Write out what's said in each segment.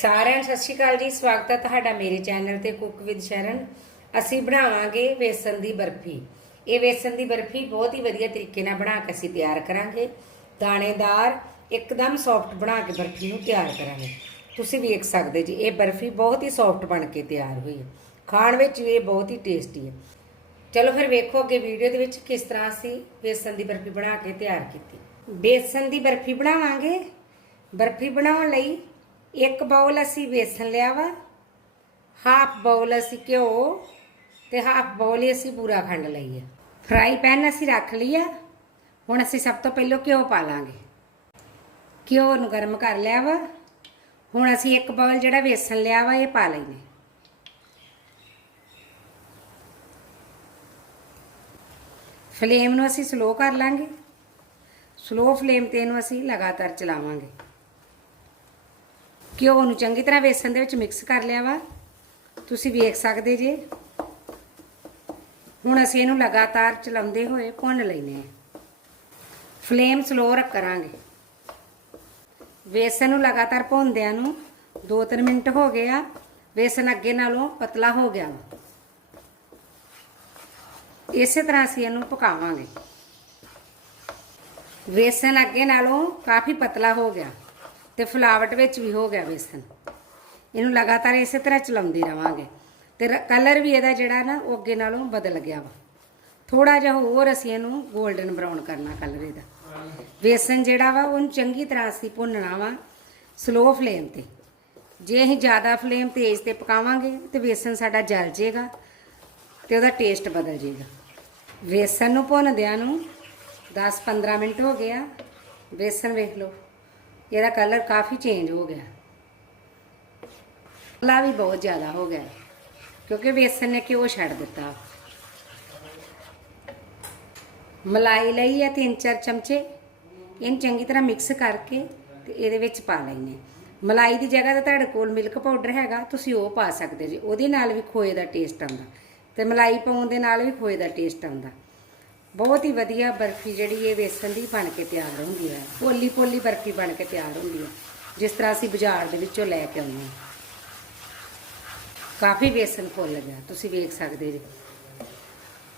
ਸਾਰਿਆਂ ਨੂੰ ਸਤਿ ਸ਼੍ਰੀ ਅਕਾਲ ਜੀ। ਸਵਾਗਤ ਹੈ ਤੁਹਾਡਾ ਮੇਰੇ ਚੈਨਲ ਤੇ ਕੁੱਕ ਵਿਦ ਸ਼ਰਨ। ਅਸੀਂ ਬਣਾਵਾਂਗੇ ਵੇਸਣ ਦੀ ਬਰਫੀ। ਇਹ ਵੇਸਣ ਦੀ ਬਰਫੀ ਬਹੁਤ ਹੀ ਵਧੀਆ ਤਰੀਕੇ ਨਾਲ ਬਣਾ ਕੇ ਅਸੀਂ ਤਿਆਰ ਕਰਾਂਗੇ। ਦਾਣੇਦਾਰ ਇੱਕਦਮ ਸੌਫਟ ਬਣਾ ਕੇ ਬਰਫੀ ਨੂੰ ਤਿਆਰ ਕਰਾਂਗੇ। ਤੁਸੀਂ ਵੇਖ ਸਕਦੇ ਜੀ, ਇਹ ਬਰਫੀ ਬਹੁਤ ਹੀ ਸੌਫਟ ਬਣ ਕੇ ਤਿਆਰ ਹੋਈ ਹੈ। ਖਾਣ ਵਿੱਚ ਵੀ ਇਹ ਬਹੁਤ ਹੀ ਟੇਸਟੀ ਹੈ। ਚਲੋ ਫਿਰ ਵੇਖੋ ਅੱਗੇ ਵੀਡੀਓ ਦੇ ਵਿੱਚ ਕਿਸ ਤਰ੍ਹਾਂ ਅਸੀਂ ਵੇਸਣ ਦੀ ਬਰਫੀ ਬਣਾ ਕੇ ਤਿਆਰ ਕੀਤੀ। ਬੇਸਣ ਦੀ ਬਰਫੀ ਬਣਾਵਾਂਗੇ। ਬਰਫੀ ਬਣਾਉਣ ਲਈ ਇੱਕ ਬਾਉਲ ਅਸੀਂ ਵੇਸਣ ਲਿਆ ਵਾ, ਹਾਫ ਬਾਉਲ ਅਸੀਂ ਘਿਓ ਤੇ ਹਾਫ ਬਾਉਲ ਹੀ ਅਸੀਂ ਪੂਰਾ ਖੰਡ ਲਈ ਹੈ ਫਰਾਈ ਪੈਨ ਅਸੀਂ ਰੱਖ ਲਿਆ ਹੁਣ ਅਸੀਂ ਸਭ ਤੋਂ ਪਹਿਲਾਂ ਘਿਓ ਪਾ ਲਾਂਗੇ। ਘਿਓ ਨੂੰ ਗਰਮ ਕਰ ਲਿਆ ਵਾ, ਹੁਣ ਅਸੀਂ ਇੱਕ ਬਾਉਲ ਜਿਹੜਾ ਵੇਸਣ ਲਿਆ ਵਾ, ਇਹ ਪਾ ਲੈਨੇ ਫਲੇਮ ਨੂੰ ਅਸੀਂ ਸਲੋ ਕਰ ਲਾਂਗੇ। ਸਲੋ ਫਲੇਮ ਤੇ ਇਹਨੂੰ ਅਸੀਂ ਲਗਾਤਾਰ ਚਲਾਵਾਂਗੇ। ਘਿਓ ਨੂੰ ਚੰਗੀ ਤਰ੍ਹਾਂ ਵੇਸਣ ਦੇ ਵਿੱਚ ਮਿਕਸ ਕਰ ਲਿਆ ਵਾ। ਤੁਸੀਂ ਵੇਖ ਸਕਦੇ ਜੇ। ਹੁਣ ਅਸੀਂ ਇਹਨੂੰ ਲਗਾਤਾਰ ਚਲਾਉਂਦੇ ਹੋਏ ਭੁੰਨ ਲੈਨੇ ਆ ਫਲੇਮ ਸਲੋ ਰੱਖ ਕਰਾਂਗੇ। ਵੇਸਣ ਨੂੰ ਲਗਾਤਾਰ ਭੁੰਨਦਿਆਂ ਨੂੰ 2-3 ਮਿੰਟ ਹੋ ਗਏ ਆ। ਵੇਸਣ ਅੱਗੇ ਨਾਲੋਂ ਪਤਲਾ ਹੋ ਗਿਆ ਵਾ। ਇਸੇ ਤਰ੍ਹਾਂ ਅਸੀਂ ਇਹਨੂੰ ਪਕਾਵਾਂਗੇ। ਵੇਸਣ ਅੱਗੇ ਨਾਲੋਂ ਕਾਫੀ ਪਤਲਾ ਹੋ ਗਿਆ। ਤੇ ਫੁਲਾਵਟ ਵਿੱਚ ਵੀ ਹੋ ਗਿਆ ਵੇਸਣ ਇਹਨੂੰ ਲਗਾਤਾਰ ਇਸੇ ਤਰ੍ਹਾਂ ਚਲਾਉਂਦੇ ਰਵਾਂਗੇ। ਤੇ ਕਲਰ ਵੀ ਇਹਦਾ ਜਿਹੜਾ ਨਾ, ਉਹ ਅੱਗੇ ਨਾਲੋਂ ਬਦਲ ਗਿਆ ਵਾ। ਥੋੜਾ ਜਿਹਾ ਹੋਰ ਅਸੀਂ ਇਹਨੂੰ 골ਡਨ ਬਰਾਊਨ ਕਰਨਾ ਕਲਰ ਇਹਦਾ। ਵੇਸਣ ਜਿਹੜਾ ਵਾ, ਉਹਨੂੰ ਚੰਗੀ ਤਰ੍ਹਾਂ ਅਸੀਂ ਭੁੰਨਣਾ ਵਾ ਸਲੋ ਫਲੇਮ ਤੇ। ਜੇ ਅਸੀਂ ਜ਼ਿਆਦਾ ਫਲੇਮ ਤੇਜ਼ ਤੇ ਪਕਾਵਾਂਗੇ, ਤੇ ਵੇਸਣ ਸਾਡਾ ਜਲ ਜਾਏਗਾ ਤੇ ਉਹਦਾ ਟੇਸਟ ਬਦਲ ਜਾਏਗਾ ਵੇਸਣ ਨੂੰ ਭੁੰਨਦਿਆਂ ਨੂੰ 10-15 ਮਿੰਟ ਹੋ ਗਿਆ ਵੇਸਣ ਵੇਖ ਲਓ। ਇਹਦਾ ਕਲਰ ਕਾਫੀ ਚੇਂਜ ਹੋ ਗਿਆ। ਲਾ ਵੀ ਬਹੁਤ ਜ਼ਿਆਦਾ ਹੋ ਗਿਆ, ਕਿਉਂਕਿ ਵੇਸਣ ਨੇ ਘਿਓ ਛੱਡ ਦਿੱਤਾ। ਮਲਾਈ ਲਈ ਹੈ 3-4 ਚਮਚੇ, ਇਹਨੂੰ ਚੰਗੀ ਤਰ੍ਹਾਂ ਮਿਕਸ ਕਰਕੇ ਤੇ ਇਹਦੇ ਵਿੱਚ ਪਾ ਲੈਣੇ ਮਲਾਈ ਦੀ ਜਗ੍ਹਾ ਤੇ ਤੁਹਾਡੇ ਕੋਲ ਮਿਲਕ ਪਾਊਡਰ ਹੈਗਾ, ਤੁਸੀਂ ਉਹ ਪਾ ਸਕਦੇ ਜੀ, ਉਹਦੇ ਨਾਲ ਵੀ ਖੋਏ ਦਾ ਟੇਸਟ ਆਉਂਦਾ। ਤੇ ਮਲਾਈ ਪਾਉਣ ਦੇ ਨਾਲ ਵੀ ਖੋਏ ਦਾ ਟੇਸਟ ਆਉਂਦਾ। ਬਹੁਤ ਹੀ ਵਧੀਆ ਬਰਫੀ ਜਿਹੜੀ ਇਹ ਵੇਸਣ ਦੀ ਬਣ ਕੇ ਤਿਆਰ ਹੁੰਦੀ ਹੈ। ਪੋਲੀ ਪੋਲੀ ਬਰਫੀ ਬਣ ਕੇ ਤਿਆਰ ਹੁੰਦੀ ਹੈ। ਜਿਸ ਤਰ੍ਹਾਂ ਅਸੀਂ ਬਾਜ਼ਾਰ ਦੇ ਵਿੱਚੋਂ ਲੈ ਕੇ ਆਉਂਦੇ ਹਾਂ। ਕਾਫੀ ਵੇਸਣ ਫੁੱਲ ਗਿਆ, ਤੁਸੀਂ ਵੇਖ ਸਕਦੇ ਜੀ।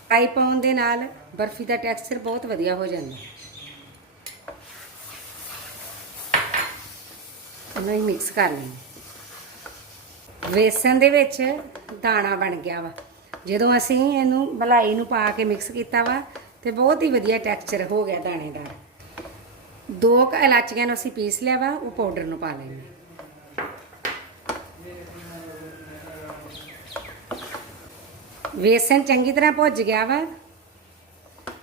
ਪਾਈ ਪਾਉਣ ਦੇ ਨਾਲ ਬਰਫੀ ਦਾ ਟੈਕਸਚਰ ਬਹੁਤ ਵਧੀਆ ਹੋ ਜਾਂਦਾ ਇਹਨੂੰ ਹੀ ਮਿਕਸ ਕਰ ਲੈਂਦੇ ਵੇਸਣ ਦੇ ਵਿੱਚ ਦਾਣਾ ਬਣ ਗਿਆ ਵਾ। ਜਦੋਂ ਅਸੀਂ ਇਹਨੂੰ ਮਲਾਈ ਨੂੰ ਪਾ ਕੇ ਮਿਕਸ ਕੀਤਾ ਵਾ ਤੇ ਬਹੁਤ ਹੀ ਵਧੀਆ ਟੈਕਸਚਰ ਹੋ ਗਿਆ ਦਾਣੇਦਾਰ। ਦੋ ਕ ਇਲਾਚੀਆਂ ਨੂੰ ਅਸੀਂ ਪੀਸ ਲਿਆ ਵਾ, ਉਹ ਪਾਊਡਰ ਨੂੰ ਪਾ ਲੈਂਦੇ ਵੇਸਣ ਚੰਗੀ ਤਰ੍ਹਾਂ ਭੁੱਜ ਗਿਆ ਵਾ।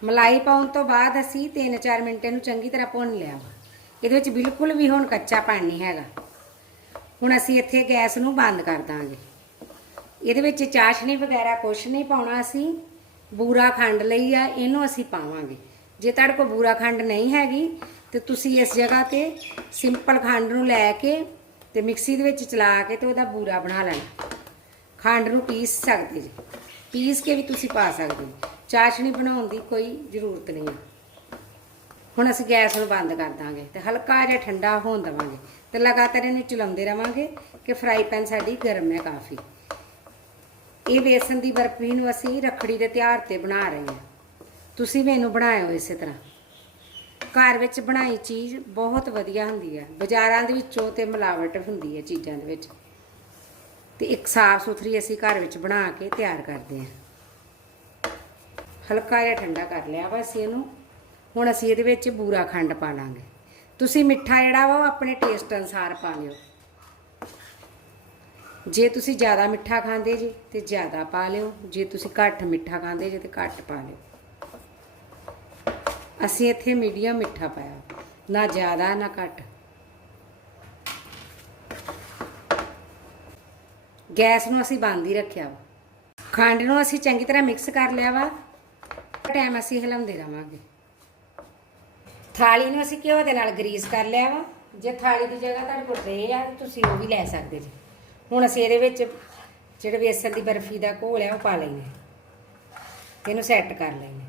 ਮਲਾਈ ਪਾਉਣ ਤੋਂ ਬਾਅਦ ਅਸੀਂ 3-4 ਮਿੰਟ ਇਹਨੂੰ ਚੰਗੀ ਤਰ੍ਹਾਂ ਭੁੰਨ ਲਿਆ ਵਾ। ਇਹਦੇ ਵਿੱਚ ਬਿਲਕੁਲ ਵੀ ਹੁਣ ਕੱਚਾ ਪਾਣੀ ਹੈਗਾ। ਹੁਣ ਅਸੀਂ ਇੱਥੇ ਗੈਸ ਨੂੰ ਬੰਦ ਕਰ ਦਾਂਗੇ। ਇਹਦੇ ਵਿੱਚ ਚਾਸ਼ਨੀ ਵਗੈਰਾ ਕੁਛ ਨਹੀਂ ਪਾਉਣਾ ਅਸੀਂ। ਬੂਰਾ ਖੰਡ ਲਈ ਆ, ਇਹਨੂੰ ਅਸੀਂ ਪਾਵਾਂਗੇ। ਜੇ ਤੁਹਾਡੇ ਕੋਲ ਬੂਰਾ ਖੰਡ ਨਹੀਂ ਹੈਗੀ, ਤੇ ਤੁਸੀਂ ਇਸ ਜਗ੍ਹਾ ਤੇ ਸਿੰਪਲ ਖੰਡ ਨੂੰ ਲੈ ਕੇ ਤੇ ਮਿਕਸੀ ਦੇ ਵਿੱਚ ਚਲਾ ਕੇ ਤੇ ਉਹਦਾ ਬੂਰਾ ਬਣਾ ਲੈਣਾ। ਖੰਡ ਨੂੰ ਪੀਸ ਸਕਦੇ ਜੀ। ਪੀਸ ਕੇ ਵੀ ਤੁਸੀਂ ਪਾ ਸਕਦੇ ਹੋ। ਚਾਸ਼ਣੀ ਬਣਾਉਣ ਦੀ ਕੋਈ ਜ਼ਰੂਰਤ ਨਹੀਂ ਹੈ ਹੁਣ ਅਸੀਂ ਗੈਸ ਨੂੰ ਬੰਦ ਕਰ ਦਾਂਗੇ ਤੇ ਹਲਕਾ ਜਿਹਾ ਠੰਡਾ ਹੋਣ ਦਵਾਂਗੇ ਤੇ ਲਗਾਤਾਰ ਇਹਨੂੰ ਚਲਾਉਂਦੇ ਰਵਾਂਗੇ ਕਿ ਫਰਾਈ ਪੈਨ ਸਾਡੀ ਗਰਮ ਹੈ ਕਾਫੀ। ਇਹ ਵੇਸਣ ਦੀ ਬਰਫੀ ਨੂੰ ਅਸੀਂ ਰੱਖੜੀ ਦੇ ਤਿਉਹਾਰ ਤੇ ਬਣਾ ਰਹੇ ਹਾਂ। ਤੁਸੀਂ ਵੀ ਇਹਨੂੰ ਬਣਾਇਓ ਇਸੇ ਤਰ੍ਹਾਂ। ਘਰ ਵਿੱਚ ਬਣਾਈ ਚੀਜ਼ ਬਹੁਤ ਵਧੀਆ ਹੁੰਦੀ ਹੈ। ਬਾਜ਼ਾਰਾਂ ਦੇ ਵਿੱਚੋਂ ਤੇ ਮਿਲਾਵਟ ਹੁੰਦੀ ਹੈ ਚੀਜ਼ਾਂ ਦੇ ਵਿੱਚ। ਤੇ ਇੱਕ ਸਾਫ਼ ਸੁਥਰੀ ਅਸੀਂ ਘਰ ਵਿੱਚ ਬਣਾ ਕੇ ਤਿਆਰ ਕਰਦੇ ਹਾਂ। ਹਲਕਾ ਜਿਹਾ ਠੰਡਾ ਕਰ ਲਿਆ ਵਾ ਅਸੀਂ ਇਹਨੂੰ। ਹੁਣ ਅਸੀਂ ਇਹਦੇ ਵਿੱਚ ਬੂਰਾ ਖੰਡ ਪਾ ਲਾਂਗੇ। ਤੁਸੀਂ ਮਿੱਠਾ ਜਿਹੜਾ ਵਾ ਉਹ ਆਪਣੇ ਟੇਸਟ ਅਨਸਾਰ ਪਾ ਲਿਓ। ਜੇ ਤੁਸੀਂ ਜ਼ਿਆਦਾ ਮਿੱਠਾ ਖਾਂਦੇ ਜੀ, ਤੇ ਜ਼ਿਆਦਾ ਪਾ ਲਿਓ। ਜੇ ਤੁਸੀਂ ਘੱਟ ਮਿੱਠਾ ਖਾਂਦੇ ਜੇ, ਤੇ ਘੱਟ ਪਾ ਲਿਓ। ਅਸੀਂ ਇੱਥੇ ਮੀਡੀਅਮ ਮਿੱਠਾ ਪਾਇਆ। ਨਾ ਜ਼ਿਆਦਾ, ਨਾ ਘੱਟ। ਗੈਸ ਨੂੰ ਅਸੀਂ ਬੰਦ ਹੀ ਰੱਖਿਆ ਵਾ। ਖੰਡ ਨੂੰ ਅਸੀਂ ਚੰਗੀ ਤਰ੍ਹਾਂ ਮਿਕਸ ਕਰ ਲਿਆ ਵਾ। ਟਾਈਮ ਅਸੀਂ ਹਿਲਾਉਂਦੇ ਰਵਾਂਗੇ। ਥਾਲੀ ਨੂੰ ਅਸੀਂ ਘਿਓ ਦੇ ਨਾਲ ਗਰੀਸ ਕਰ ਲਿਆ ਵਾ। ਜੇ ਥਾਲੀ ਦੀ ਜਗ੍ਹਾ ਤੁਹਾਡੇ ਕੋਲ ਰੇ ਆ, ਤੁਸੀਂ ਉਹ ਵੀ ਲੈ ਸਕਦੇ ਜੀ। ਹੁਣ ਅਸੀਂ ਇਹਦੇ ਵਿੱਚ ਜਿਹੜੇ ਵੇਸਣ ਦੀ ਬਰਫੀ ਦਾ ਘੋਲ ਹੈ, ਉਹ ਪਾ ਲੈਣੇ ਇਹਨੂੰ ਸੈੱਟ ਕਰ ਲੈਣੇ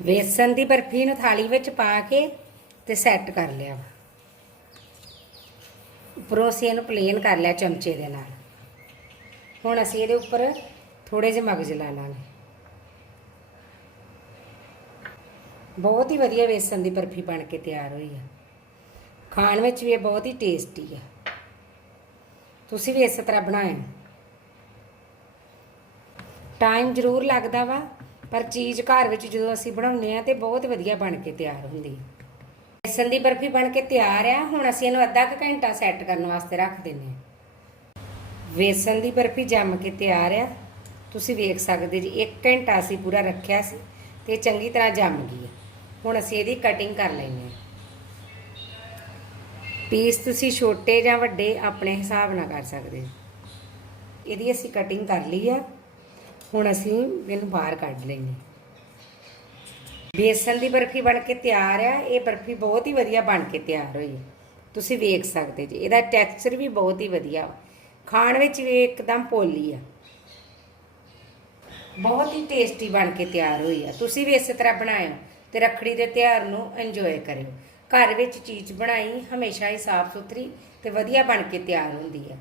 ਵੇਸਣ ਦੀ ਬਰਫੀ ਨੂੰ ਥਾਲੀ ਵਿੱਚ ਪਾ ਕੇ ਤੇ ਸੈੱਟ ਕਰ ਲਿਆ ਵਾ। ਉੱਪਰੋਂ ਅਸੀਂ ਇਹਨੂੰ ਪਲੇਨ ਕਰ ਲਿਆ ਚਮਚੇ ਦੇ ਨਾਲ। ਹੁਣ ਅਸੀਂ ਇਹਦੇ ਉੱਪਰ ਥੋੜੇ ਜਿਹੇ ਮਗਜ ਲਾ ਲਾਂਗੇ। ਬਹੁਤ ਹੀ ਵਧੀਆ ਵੇਸਣ ਦੀ ਬਰਫੀ ਬਣ ਕੇ ਤਿਆਰ ਹੋਈ ਆ। ਖਾਣ ਵਿੱਚ ਵੀ ਇਹ ਬਹੁਤ ਹੀ ਟੇਸਟੀ ਆ ਤੁਸੀਂ ਵੀ ਇਸੇ ਤਰ੍ਹਾਂ ਬਣਾਇਓ। ਟਾਈਮ ਜ਼ਰੂਰ ਲੱਗਦਾ ਵਾ, ਪਰ ਚੀਜ਼ ਘਰ ਵਿੱਚ ਜਦੋਂ ਅਸੀਂ ਬਣਾਉਂਦੇ ਆ ਤੇ ਬਹੁਤ ਵਧੀਆ ਬਣ ਕੇ ਤਿਆਰ ਹੁੰਦੀ ਹੈ। ਦੀ ਬਰਫੀ ਬਣ ਕੇ ਤਿਆਰ ਆ, ਹੁਣ ਅਸੀਂ ਇਹਨੂੰ ਅੱਧਾ ਕੁ ਘੰਟਾ ਸੈੱਟ ਕਰਨ ਵਾਸਤੇ ਰੱਖ ਦਿੰਦੇ ਹਾਂ। ਵੇਸਣ ਦੀ ਬਰਫੀ ਜੰਮ ਕੇ ਤਿਆਰ ਆ, ਤੁਸੀਂ ਵੇਖ ਸਕਦੇ ਜੀ 1 ਘੰਟਾ ਅਸੀਂ ਪੂਰਾ ਰੱਖਿਆ ਸੀ ਤੇ ਇਹ ਚੰਗੀ ਤਰ੍ਹਾਂ ਜੰਮ ਗਈ ਹੈ। ਹੁਣ ਅਸੀਂ ਇਹਦੀ ਕਟਿੰਗ ਕਰ ਲੈਂਦੇ ਹਾਂ। ਪੀਸ ਤੁਸੀਂ ਛੋਟੇ ਜਾਂ ਵੱਡੇ ਆਪਣੇ ਹਿਸਾਬ ਨਾਲ ਕਰ ਸਕਦੇ ਹੋ। ਇਹਦੀ ਅਸੀਂ ਕਟਿੰਗ ਕਰ ਲਈ ਆ। ਹੁਣ ਅਸੀਂ ਇਹਨੂੰ ਬਾਹਰ ਕੱਢ ਲੈਂਦੇ ਬੇਸਣ ਦੀ ਬਰਫੀ ਬਣ ਕੇ ਤਿਆਰ ਆ। ਇਹ ਬਰਫੀ ਬਹੁਤ ਹੀ ਵਧੀਆ ਬਣ ਕੇ ਤਿਆਰ ਹੋਈ ਹੈ। ਤੁਸੀਂ ਵੇਖ ਸਕਦੇ ਜੀ। ਇਹਦਾ ਟੈਕਸਚਰ ਵੀ ਬਹੁਤ ਹੀ ਵਧੀਆ ਵਾ। ਖਾਣ ਵਿੱਚ ਵੀ ਇੱਕਦਮ ਪੋਲੀ ਆ। ਬਹੁਤ ਹੀ ਟੇਸਟੀ ਬਣ ਕੇ ਤਿਆਰ ਹੋਈ ਆ। ਤੁਸੀਂ ਵੀ ਇਸੇ ਤਰ੍ਹਾਂ ਬਣਾਇਓ ਤੇ ਰੱਖੜੀ ਦੇ ਤਿਉਹਾਰ ਨੂੰ ਇੰਜੋਏ ਕਰਿਓ। ਘਰ ਵਿੱਚ ਚੀਜ਼ ਬਣਾਈ, ਹਮੇਸ਼ਾ ਹੀ ਸਾਫ਼ ਸੁਥਰੀ ਤੇ ਵਧੀਆ ਬਣ ਕੇ ਤਿਆਰ ਹੁੰਦੀ ਹੈ।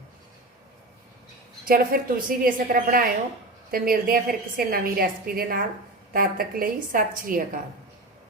ਚਲੋ ਫਿਰ ਤੁਸੀਂ ਵੀ ਇਸੇ ਤਰ੍ਹਾਂ ਬਣਾਇਓ ਤੇ ਮਿਲਦੇ ਆ ਫਿਰ ਕਿਸੇ ਨਵੀਂ ਰੈਸਪੀ ਦੇ ਨਾਲ। ਤਦ ਤੱਕ ਲਈ ਸਤਿ ਸ਼੍ਰੀ ਅਕਾਲ।